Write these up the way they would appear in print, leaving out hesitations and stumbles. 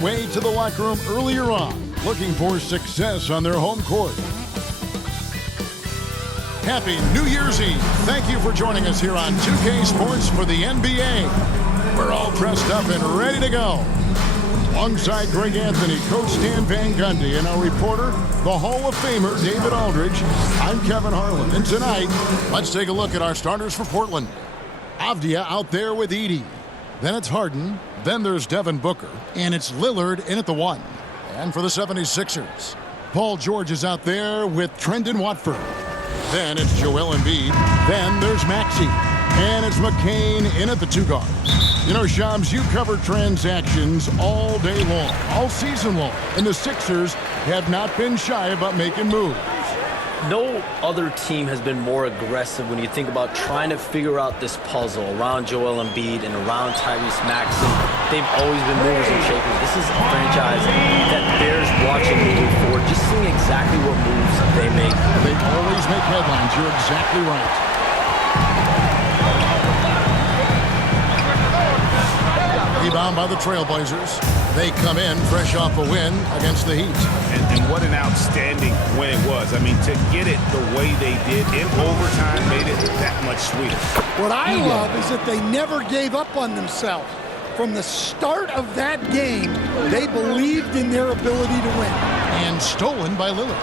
Way to the locker room earlier on, looking for success on their home court. Happy New Year's Eve. Thank you for joining us here on 2K Sports for the NBA. We're all dressed up and ready to go. Alongside Greg Anthony, Coach Stan Van Gundy, and our reporter, the Hall of Famer David Aldridge, I'm Kevin Harlan. And tonight, let's take a look at our starters for Portland. Avdia out there with Edey. Then it's Harden. Then there's Devin Booker. And it's Lillard in at the 1. And for the 76ers, Paul George is out there with Trendon Watford. Then it's Joel Embiid. Then there's Maxey. And it's McCain in at the 2 guards. You know, Shams, you cover transactions all day long, all season long. And the Sixers have not been shy about making moves. No other team has been more aggressive when you think about trying to figure out this puzzle around Joel Embiid and around Tyrese Maxey. They've always been movers and shakers. This is a franchise that bears watching moving forward, just seeing exactly what moves they make. They always make headlines. You're exactly right. Rebound by the Trailblazers. They come in fresh off a win against the Heat. And what an outstanding win it was. I mean, to get it the way they did in overtime made it that much sweeter. What I love is that they never gave up on themselves. From the start of that game, they believed in their ability to win. And stolen by Lillard.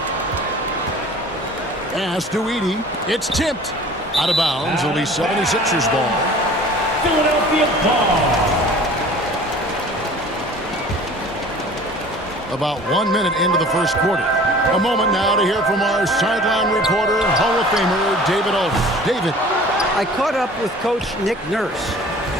Pass to Edey. It's tipped. Out of bounds. It'll be 76ers ball. Philadelphia ball. About 1 minute into the first quarter. A moment now to hear from our sideline reporter, Hall of Famer David Aldridge. David. I caught up with Coach Nick Nurse.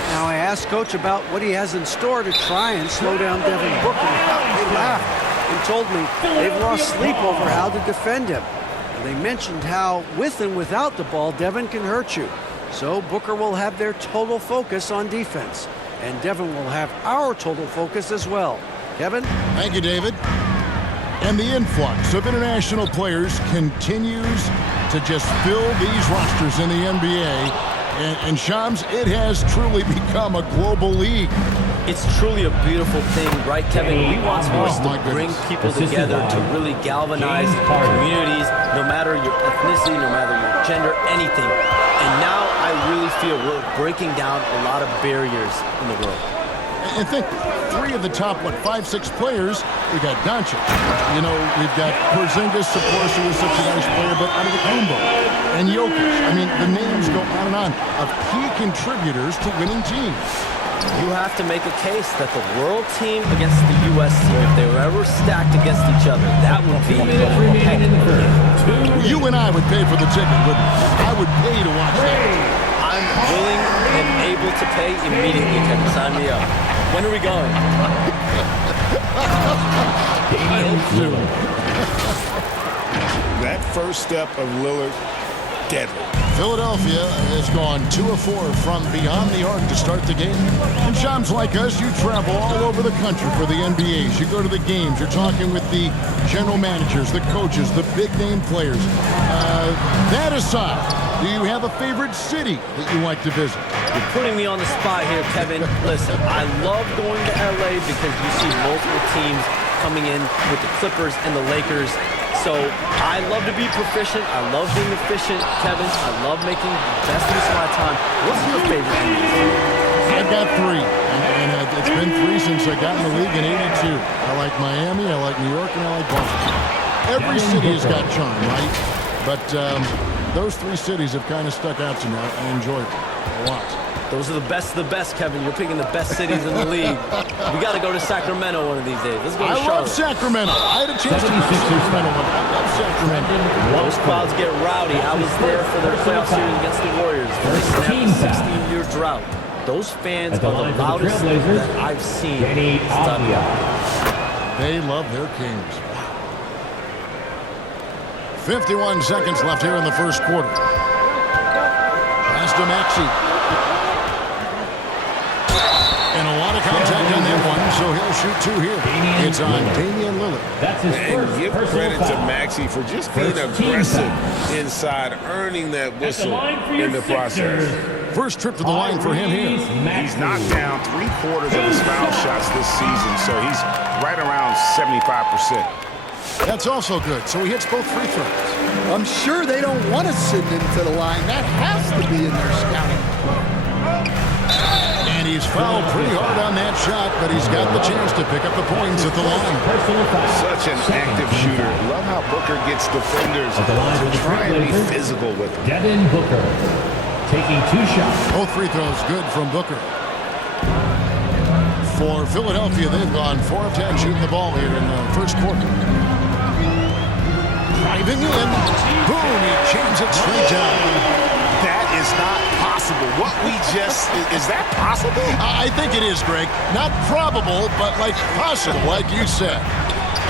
Now I asked Coach about what he has in store to try and slow down Devin Booker. He laughed and told me they've lost sleep over how to defend him. And they mentioned how with and without the ball, Devin can hurt you. So Booker will have their total focus on defense. And Devin will have our total focus as well. Kevin? Thank you, David. And the influx of international players continues to just fill these rosters in the NBA. And Shams, it has truly become a global league. It's truly a beautiful thing, right, Kevin? We want sports to bring people together, to really galvanize communities, no matter your ethnicity, no matter your gender, anything. And now I really feel we're breaking down a lot of barriers in the world. And think, 3 of the top, 5-6 players, we got Doncic. You know, we've got Porzingis, of course, who was such a nice player, but out of the combo. And Jokic. I mean, the names go on and on of key contributors to winning teams. You have to make a case that the world team against the U.S. team, if they were ever stacked against each other, that would be You and I would pay for the ticket, wouldn't we? I would pay to watch that. I'm willing and able to pay immediately, Kevin. Sign me up. When are we going? I hope soon. That first step of Lillard, deadly. Philadelphia has gone 2 of 4 from beyond the arc to start the game. And Shams, like us, you travel all over the country for the NBAs. You go to the games. You're talking with the general managers, the coaches, the big-name players. That aside, do you have a favorite city that you like to visit? You're putting me on the spot here, Kevin. Listen, I love going to L.A. because you see multiple teams coming in with the Clippers and the Lakers. So I love to be proficient. I love being efficient, Kevin. I love making the best use of my time. What's your favorite city? I've got 3, and it's been 3 since I got in the league in '82. I like Miami, I like New York, and I like Boston. Every city has got charm, right? But those 3 cities have kind of stuck out to me. I enjoy them a lot. Those are the best, Kevin. You're picking the best cities in the league. We got to go to Sacramento one of these days. Let's go to Charlotte. I love Sacramento. I had a chance to go to Sacramento. I love Sacramento. Those crowds get rowdy. I was there for their playoff series against the Warriors. They snapped a 16-year drought. Those fans are the loudest that I've seen. They love their kings. 51 seconds left here in the first quarter. Pass to Maxey. And a lot of contact on that one, so he'll shoot 2 here. It's on Damian Lillard. That's his first And give credit to Maxey for just being aggressive inside, earning that whistle in the process. First trip to the line for him here. He's knocked down 3/4 of his foul shots this season, so he's right around 75%. That's also good. So he hits both free throws. I'm sure they don't want to send him to the line. That has to be in their scouting. And he's fouled pretty hard on that shot, but he's got the chance to pick up the points at the line. Such an active shooter. Love how Booker gets defenders to try and be physical with him. Devin Booker taking 2 shots. Both free throws good from Booker. For Philadelphia, they've gone 4 of 10 shooting the ball here in the first quarter. Driving in. Boom, he jams it straight down. That is not possible. What we just, is that possible? I think it is, Greg. Not probable, but like possible, like you said.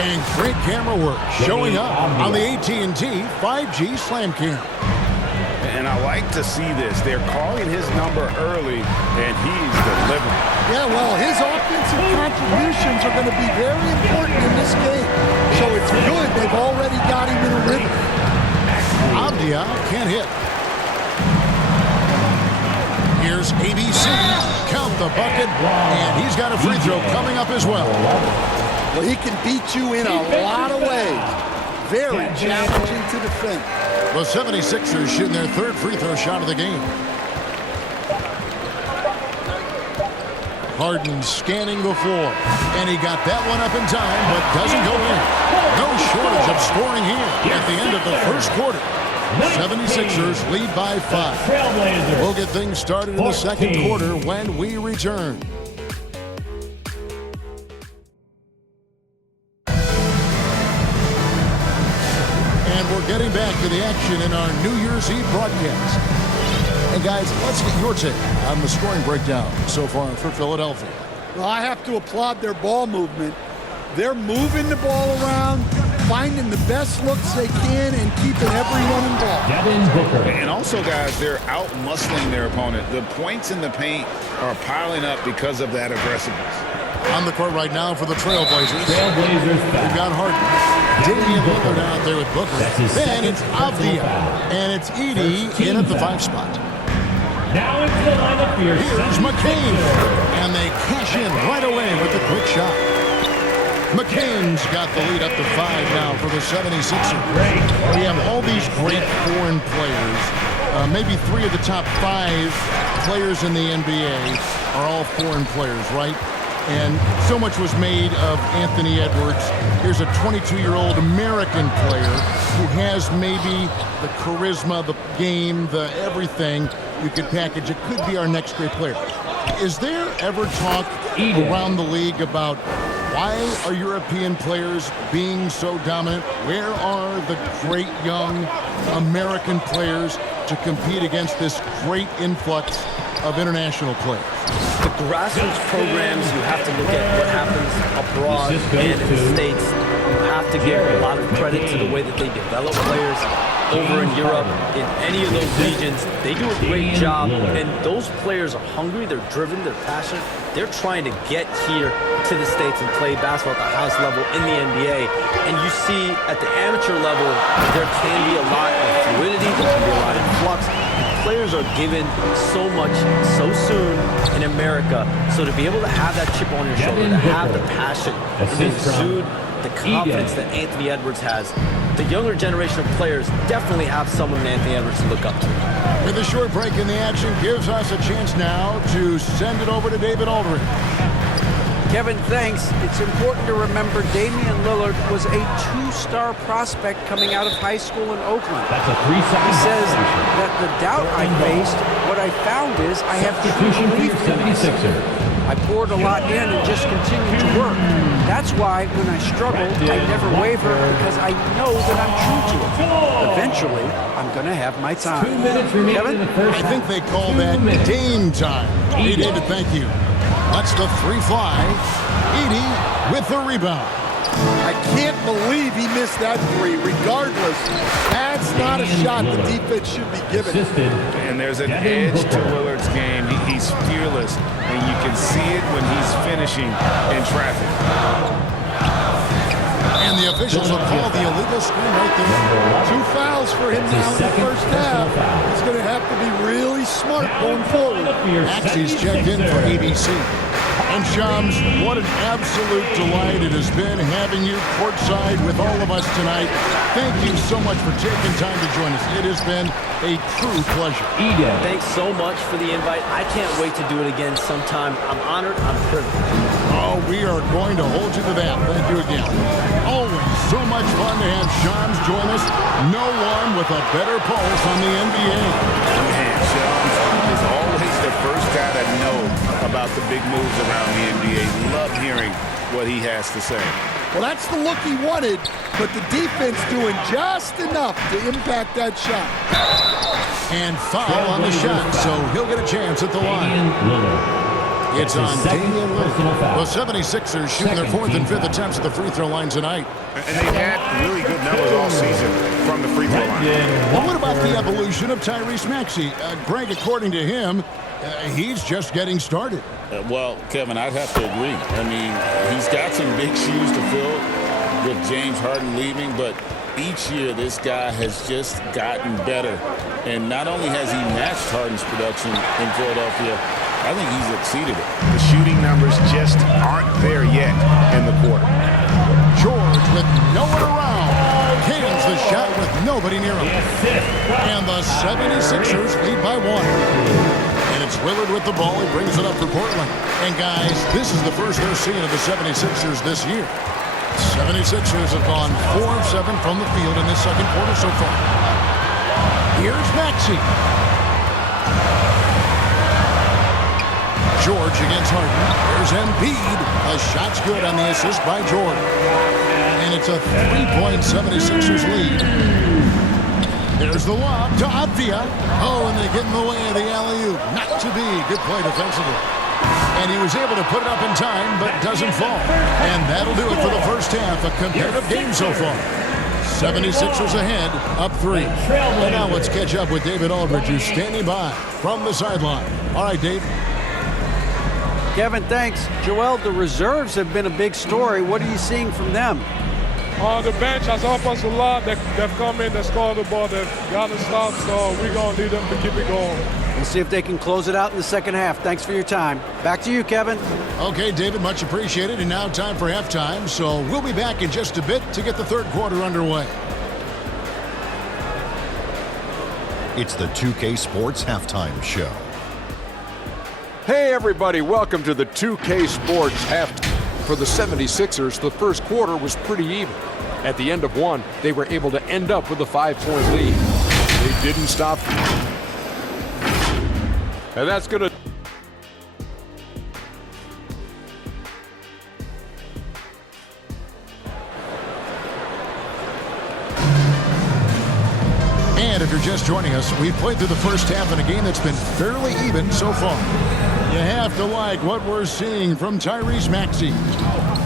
And great camera work showing up on the AT&T 5G Slam Cam. And I like to see this. They're calling his number early, and he's delivering. Yeah, well, his offensive contributions are going to be very important in this game. So it's good they've already got him in a rhythm. Avdia can't hit. Here's ABC. Count the bucket, and he's got a free throw coming up as well. Well, he can beat you in a lot of ways. Very challenging to defend. The 76ers shooting their 3rd free throw shot of the game. Harden scanning the floor, and he got that one up in time, but doesn't go in. No shortage of scoring here at the end of the first quarter. 76ers lead by 5. Trailblazers. We'll get things started in the second quarter when we return. And we're getting back to the action in our New Year's Eve broadcast. And guys, let's get your take on the scoring breakdown so far for Philadelphia. Well, I have to applaud their ball movement. They're moving the ball around, finding the best looks they can, and keeping everyone involved. Devin Booker. And also, guys, they're out-muscling their opponent. The points in the paint are piling up because of that aggressiveness. On the court right now for the Trailblazers. Trailblazers We've got Harden. Damian Lillard out there with Booker. Then it's Avdia. And it's Edey in at the 5 spot. Now into the lineup here. Here's McCain. And they cash in right away with the quick shot. McCain's got the lead up to 5 now for the 76ers. We have all these great foreign players. Maybe 3 of the top 5 players in the NBA are all foreign players, right? And so much was made of Anthony Edwards. Here's a 22-year-old American player who has maybe the charisma, the game, the everything you could package. It could be our next great player. Is there ever talk around the league about why are European players being so dominant? Where are the great young American players to compete against this great influx of international players? The grassroots programs, you have to look at what happens abroad and in the States. You have to give a lot of credit to the way that they develop players over in Europe. In any of those regions, they do a great job, and those players are hungry, they're driven, they're passionate. They're trying to get here to the States and play basketball at the highest level in the NBA. And you see at the amateur level, there can be a lot of fluidity, there can be a lot of flux. Players are given so much so soon in America, so to be able to have that chip on your shoulder, to have the passion, and to exude the confidence that Anthony Edwards has, the younger generation of players definitely have someone in Anthony Edwards to look up to. With a short break in the action gives us a chance now to send it over to David Aldridge. Kevin, thanks. It's important to remember Damian Lillard was a 2-star prospect coming out of high school in Oakland. That's a 3-second He says violation. that the doubt I faced, what I found is I have true Substitution belief for in myself. 76ers. I poured a lot in and just continued to work. That's why when I struggle, I never waver because I know that I'm true to it. Eventually, I'm going to have my 2 time. minutes remaining Kevin? in the first I think they call that Dame time. Hey, David, thank you. That's the 3 fly. Edey with the rebound. I can't believe he missed that 3. Regardless, that's not a shot the defense should be given. Assisted. And there's an Devin edge to Booker. Lillard's game. He's fearless, and you can see it when he's finishing in traffic. And And the officials will call the illegal screen right there. 2 fouls for him now in the first half. He's going to have to be really smart going forward. Maxey's checked in for ABC. And Shams, what an absolute delight it has been having you courtside with all of us tonight. Thank you so much for taking time to join us. It has been a true pleasure. Thanks so much for the invite. I can't wait to do it again sometime. I'm honored. I'm privileged. Oh, we are going to hold you to that. Thank you again. Always so much fun to have Shams join us. No one with a better pulse on the NBA. Man, Shams is always the first guy to know about the big moves around the NBA. Love hearing what he has to say. Well, that's the look he wanted, but the defense doing just enough to impact that shot. And foul on the shot, so he'll get a chance at the line. It's on Damian Lillard. The 76ers shooting their 4th and 5th attempts at the free throw line tonight. And they've had really good numbers all season from the free throw line. Well, what about the evolution of Tyrese Maxey? Greg, according to him, he's just getting started. Well, Kevin, I'd have to agree. I mean, he's got some big shoes to fill with James Harden leaving, but each year this guy has just gotten better. And not only has he matched Harden's production in Philadelphia, I think he's exceeded it. The shooting numbers just aren't there yet in the quarter. George with no one around. Cans the shot with nobody near him. And the 76ers lead by 1. And it's Lillard with the ball. He brings it up for Portland. And guys, this is the first they're seeing of the 76ers this year. 76ers have gone 4 of 7 from the field in this second quarter so far. Here's Maxey. George against Harden. There's Embiid. A shot's good on the assist by Jordan. And it's a 3-point 76ers lead. There's the lob to Avdia. Oh, and they get in the way of the alley-oop. Not to be. Good play defensively. And he was able to put it up in time, but doesn't fall. And that'll do it for the first half. A competitive game so far. 76ers ahead, up 3. And now let's catch up with David Aldridge, who's standing by from the sideline. All right, Dave. Kevin, thanks. Joel, the reserves have been a big story. What are you seeing from them? On the bench, as offensive line, they've come in, they scored the ball, they've got to stop, so we're going to need them to keep it going. We'll see if they can close it out in the second half. Thanks for your time. Back to you, Kevin. Okay, David, much appreciated. And now time for halftime, so we'll be back in just a bit to get the third quarter underway. It's the 2K Sports Halftime Show. Hey everybody, welcome to the 2K Sports Halftime. For the 76ers, the first quarter was pretty even. At the end of one, they were able to end up with a 5-point lead. They didn't stop. And that's going to... And if you're just joining us, we played through the first half in a game that's been fairly even so far. You have to like what we're seeing from Tyrese Maxey.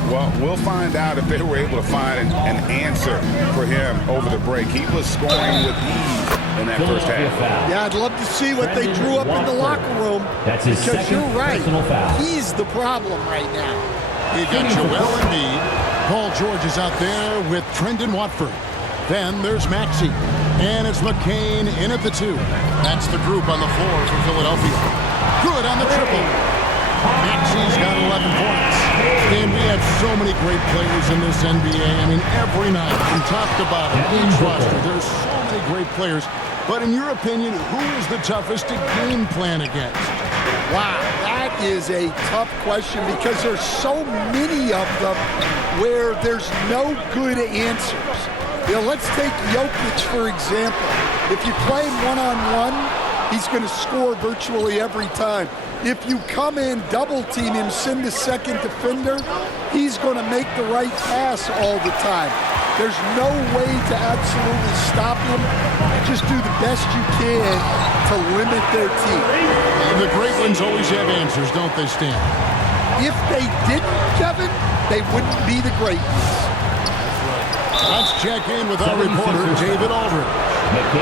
Well, we'll find out if they were able to find an answer for him over the break. He was scoring with ease in that first half. Yeah, I'd love to see what they drew up in the locker room. That's his because second you're right. personal foul. He's the problem right now. You've got Joel Embiid. Paul George is out there with Trendon Watford. Then there's Maxey. And it's McCain in at the 2. That's the group on the floor for Philadelphia. Good on the triple. Maxey's got 11 points. And we have so many great players in this NBA. I mean, every night, from top to bottom, each roster, there's so many great players. But in your opinion, who is the toughest to game plan against? Wow, that is a tough question because there's so many of them where there's no good answers. You know, let's take Jokic, for example. If you play him one-on-one, he's going to score virtually every time. If you come in, double-team him, send a second defender, he's going to make the right pass all the time. There's no way to absolutely stop him. You just do the best you can to limit their team. And the great ones always have answers, don't they, Stan? If they didn't, Kevin, they wouldn't be the great ones. Let's check in with our reporter, David Aldridge.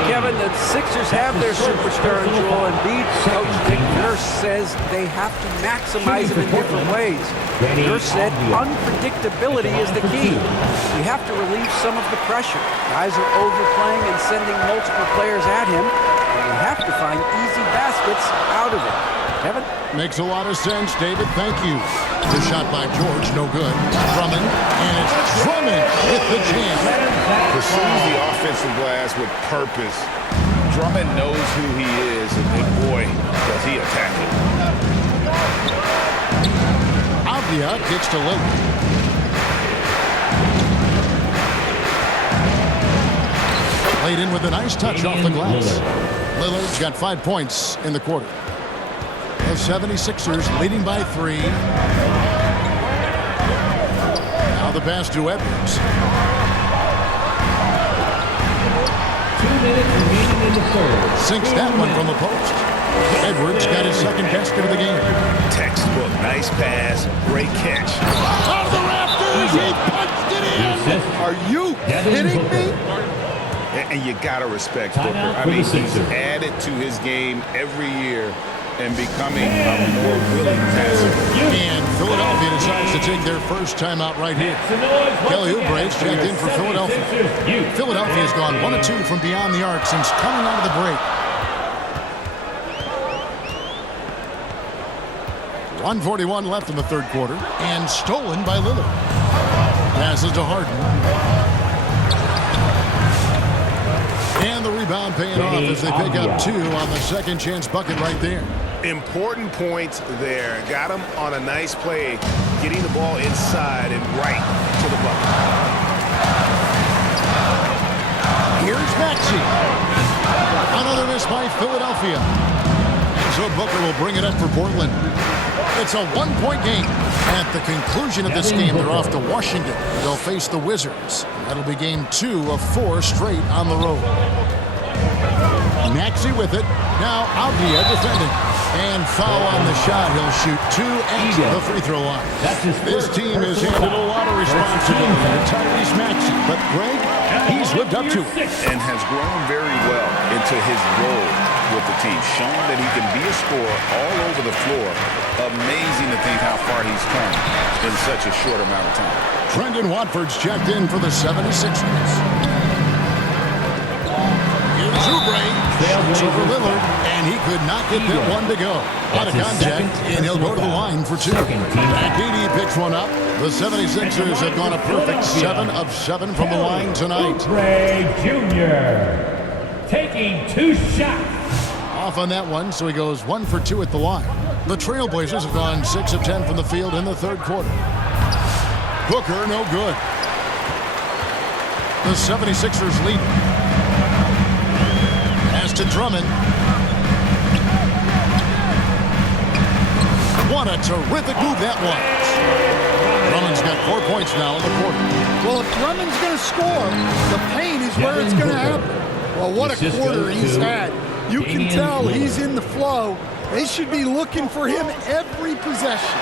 Kevin, the Sixers have their superstar in Joel Embiid. Coach Nick Nurse says they have to maximize him in different ways. Nurse said unpredictability is the key. You have to relieve some of the pressure. Guys are overplaying and sending multiple players at him, and you have to find easy baskets out of it. Kevin? Makes a lot of sense, David. Thank you. The shot by George, no good. Drummond, and it's Drummond with the jam. Pursues the offensive glass with purpose. Drummond knows who he is, and boy, does he attack it. Avdia kicks to Lillard. Played in with a nice touch off the glass. Lillard's got 5 points in the quarter. The 76ers leading by 3. Now the pass to Edwards. 2 minutes remaining in the third. Sinks that one from the post. Edwards got his second basket of the game. Textbook, nice pass, great catch. Out of the rafters, he punched it in. Are you kidding me? And you gotta respect Booker. I mean, he's added to his game every year and becoming a more willing passer. And Philadelphia decides to take their first timeout right here. Kelly Oubre's checked in for Philadelphia. Philadelphia has gone 1 of 2 from beyond the arc since coming out of the break. 1:41 left in the third quarter, and stolen by Lillard. Passes to Harden. And the rebound paying off as they pick up 2 on the second chance bucket right there. Important points there. Got him on a nice play, getting the ball inside and right to the bucket. Here's Maxey. Another miss by Philadelphia. And so Booker will bring it up for Portland. It's a 1-point game. At the conclusion of this game, they're off to Washington. They'll face the Wizards. That'll be game 2 of 4 straight on the road. Maxey with it. Now Avdia defending. And foul on the shot. He'll shoot 2 at the free throw line. This team has handled a lot of responsibility to Tyrese Maxey. But Greg, he's lived up to it. And has grown very well into his role with the team. Shown that he can be a scorer all over the floor. Amazing to think how far he's come in such a short amount of time. Trendon Watford's checked in for the 76ers. Here's Oubre. Shoots over Lillard, and he could not get that one to go. Out of contact, and he'll go to the line for 2. McGeady picks one up. The 76ers have gone a perfect 7 of 7 from the line tonight. Oubre Jr. taking 2 shots. Off on that one, so he goes 1 for 2 at the line. The Trailblazers have gone 6 of 10 from the field in the third quarter. Booker, no good. The 76ers lead. Pass to Drummond. What a terrific move that was. Drummond's got 4 points now in the quarter. Well, if Drummond's going to score, the paint is where it's going to happen. Well, what a quarter he's had. You can tell he's in the flow. They should be looking for him every possession.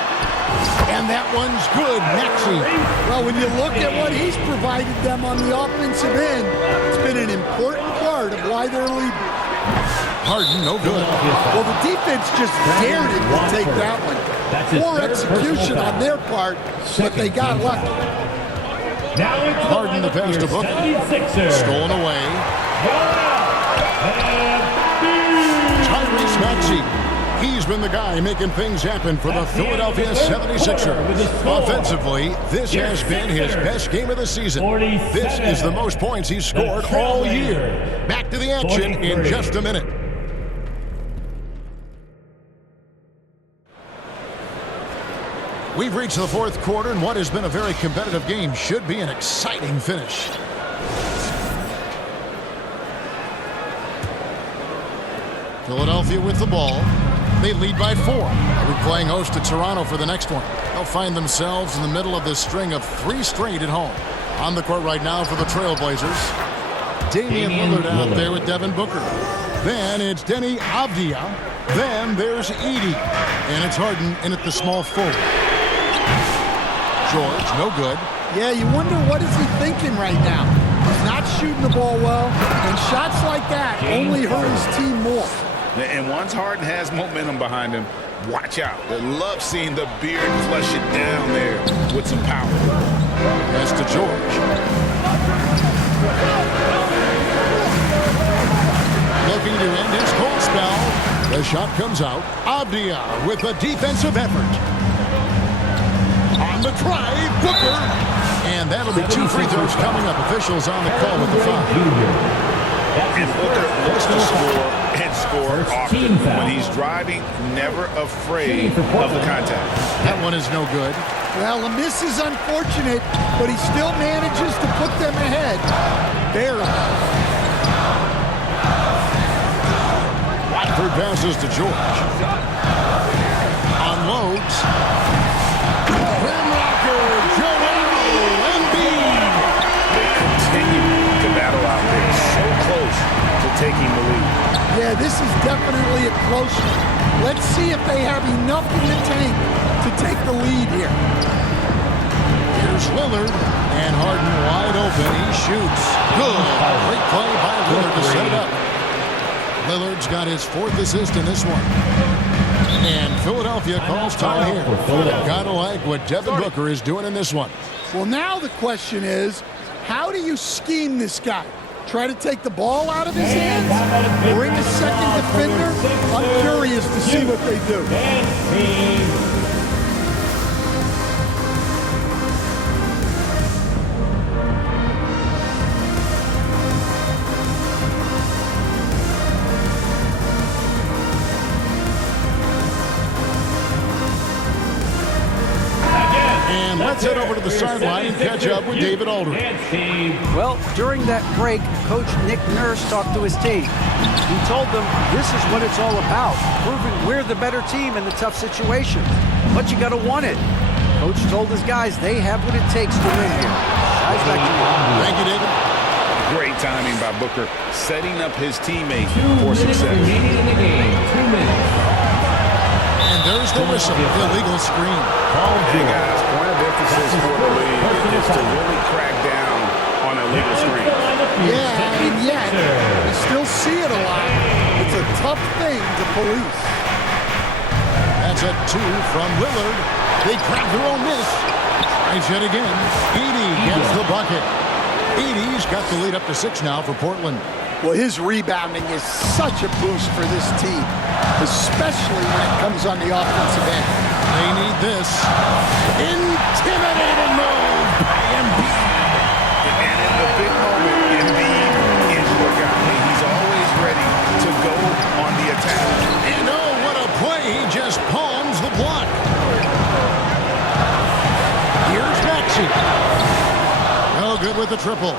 And that one's good, Maxey. Well, when you look at what he's provided them on the offensive end, it's been an important part of why they're leading. Harden, no good. Well, the defense just dared him to take that one. Poor execution on their part, but they got lucky. Harden the pass to Booker. Stolen away. Tyrese Maxey. He's been the guy making things happen for the Philadelphia 76ers. Offensively, this has been his best game of the season. This is the most points he's scored all year. Back to the action in just a minute. We've reached the fourth quarter, and what has been a very competitive game should be an exciting finish. Philadelphia with the ball. They lead by 4. They'll be playing host to Toronto for the next one. They'll find themselves in the middle of this string of 3 straight at home. On the court right now for the Trailblazers. Damian Lillard out there with Devin Booker. Then it's Denny Avdia. Then there's Edey. And it's Harden in at the small forward. George, no good. Yeah, you wonder what is he thinking right now. He's not shooting the ball well, and shots like that only hurt his team more. And once Harden has momentum behind him, watch out. They love seeing the beard flush it down there with some power. Pass to George. Looking to end his cold spell. The shot comes out. Abdia with a defensive effort. On the drive, Booker. And that'll be 2 free throws coming up. Officials on the call with the foul. And Booker looks to score and score often. When he's driving, never afraid of the contact. That one is no good. Well, the miss is unfortunate, but he still manages to put them ahead. Barely. Watford passes to George. Unloads. Rimrocker, Joel Embiid. They continue to battle out there, so close to taking the lead. Yeah, this is definitely a close one. Let's see if they have enough in the tank to take the lead here. Here's Lillard, and Harden wide open. He shoots. Good. Great play by Lillard to set it up. Lillard's got his 4th assist in this one. And Philadelphia calls time here. Gotta like what Devin Booker is doing in this one. Well, now the question is, how do you scheme this guy? Try to take the ball out of his hands? Bring a second defender? I'm curious to see what they do. And let's head over to the sideline and catch up with David Aldridge. Well, during that break, Coach Nick Nurse talked to his team. He told them this is what it's all about, proving we're the better team in the tough situations. But you got to want it. Coach told his guys they have what it takes to win here. Guys, back to you. Thank you, David. Great timing by Booker, setting up his teammate for 2 minutes success. remaining in the game. 2 minutes. And there's the whistle, illegal screen. Hey guys, point of emphasis for the league is to really crack down on illegal screens. Yeah, and yet, we still see it a lot. It's a tough thing to police. That's a 2 from Lillard. They crack their own miss. Tries yet again. Edey gets the bucket. Edey's got the lead up to 6 now for Portland. Well, his rebounding is such a boost for this team, especially when it comes on the offensive end. They need this. Intimidating move by Embiid. And in the big moment, Embiid is your guy. He's always ready to go on the attack. And oh, what a play. He just palms the block. Here's Maxey. No good with the triple.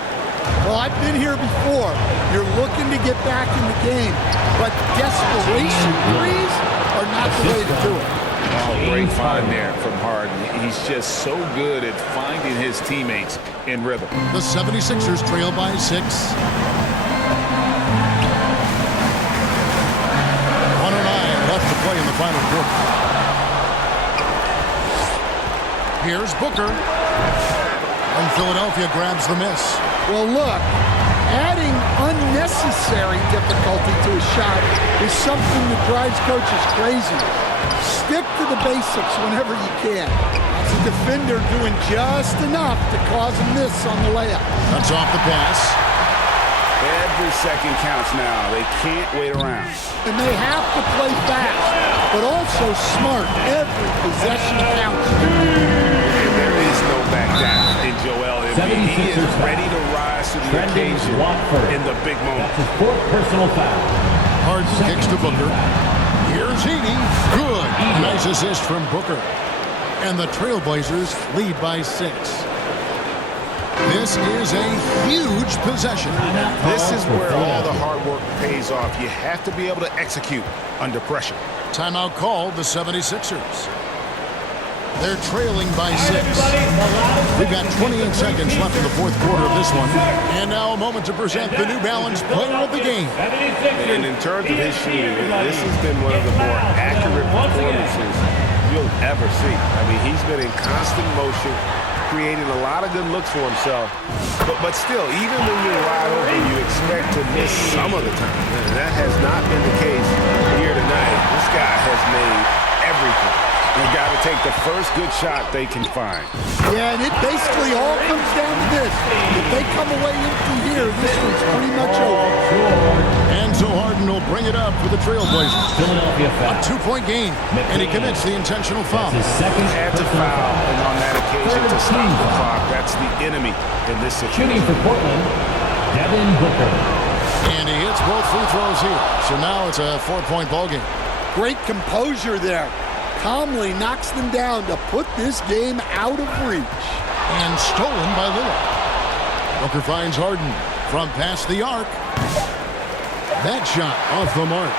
Well, I've been here before. You're looking to get back in the game, but desperation threes are not the way to do it. Oh, great find there from Harden. He's just so good at finding his teammates in rhythm. The 76ers trail by 6. 109 left to play in the final quarter. Here's Booker. And Philadelphia grabs the miss. Well, look, adding unnecessary difficulty to a shot is something that drives coaches crazy. Stick to the basics whenever you can. It's a defender doing just enough to cause a miss on the layup. That's off the pass. Every second counts now. They can't wait around. And they have to play fast, but also smart. Every possession counts. And there is no back down in Joel Embiid. He is ready to rise to the occasion in the big moment. That's his 4th personal foul. Harden kicks to Booker. Here's Edey. Good. Nice assist from Booker. And the Trailblazers lead by 6. This is a huge possession. This is where all the hard work pays off. You have to be able to execute under pressure. Timeout called the 76ers. They're trailing by 6. We've got 28 seconds left in the 4th quarter of this one. And now a moment to present the New Balance Player of the Game. And in terms of his shooting, this has been one of the more accurate performances you'll ever see. I mean, he's been in constant motion, creating a lot of good looks for himself. But still, even when you're wide open, you expect to miss some of the time. And that has not been the case here tonight. This guy has made everything. They've got to take the first good shot they can find. Yeah, and it basically all comes down to this. If they come away empty here, this one's pretty much over. And so Harden will bring it up for the Trailblazers. Philadelphia A foul. 2-point game, and he commits the intentional foul. His second Had to foul, and on that occasion to stop the clock. That's the enemy in this situation. Shooting for Portland, Devin Booker. And he hits both free throws here. So now it's a 4-point ball game. Great composure there. Calmly knocks them down to put this game out of reach. And stolen by Lillard. Booker finds Harden from past the arc. That shot off the mark.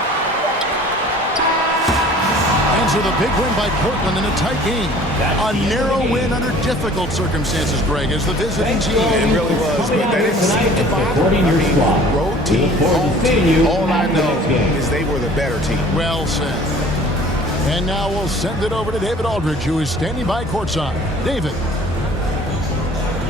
And so the big win by Portland in a tight game. A narrow win under difficult circumstances, Greg, as the visiting team. It really was, but that didn't seem to bother. I mean, road team, home team, all I know is they were the better team. Well said. And now we'll send it over to David Aldridge, who is standing by courtside. David.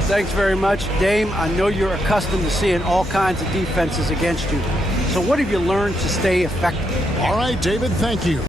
Thanks very much, Dame. I know you're accustomed to seeing all kinds of defenses against you. So what have you learned to stay effective? All right, David, thank you.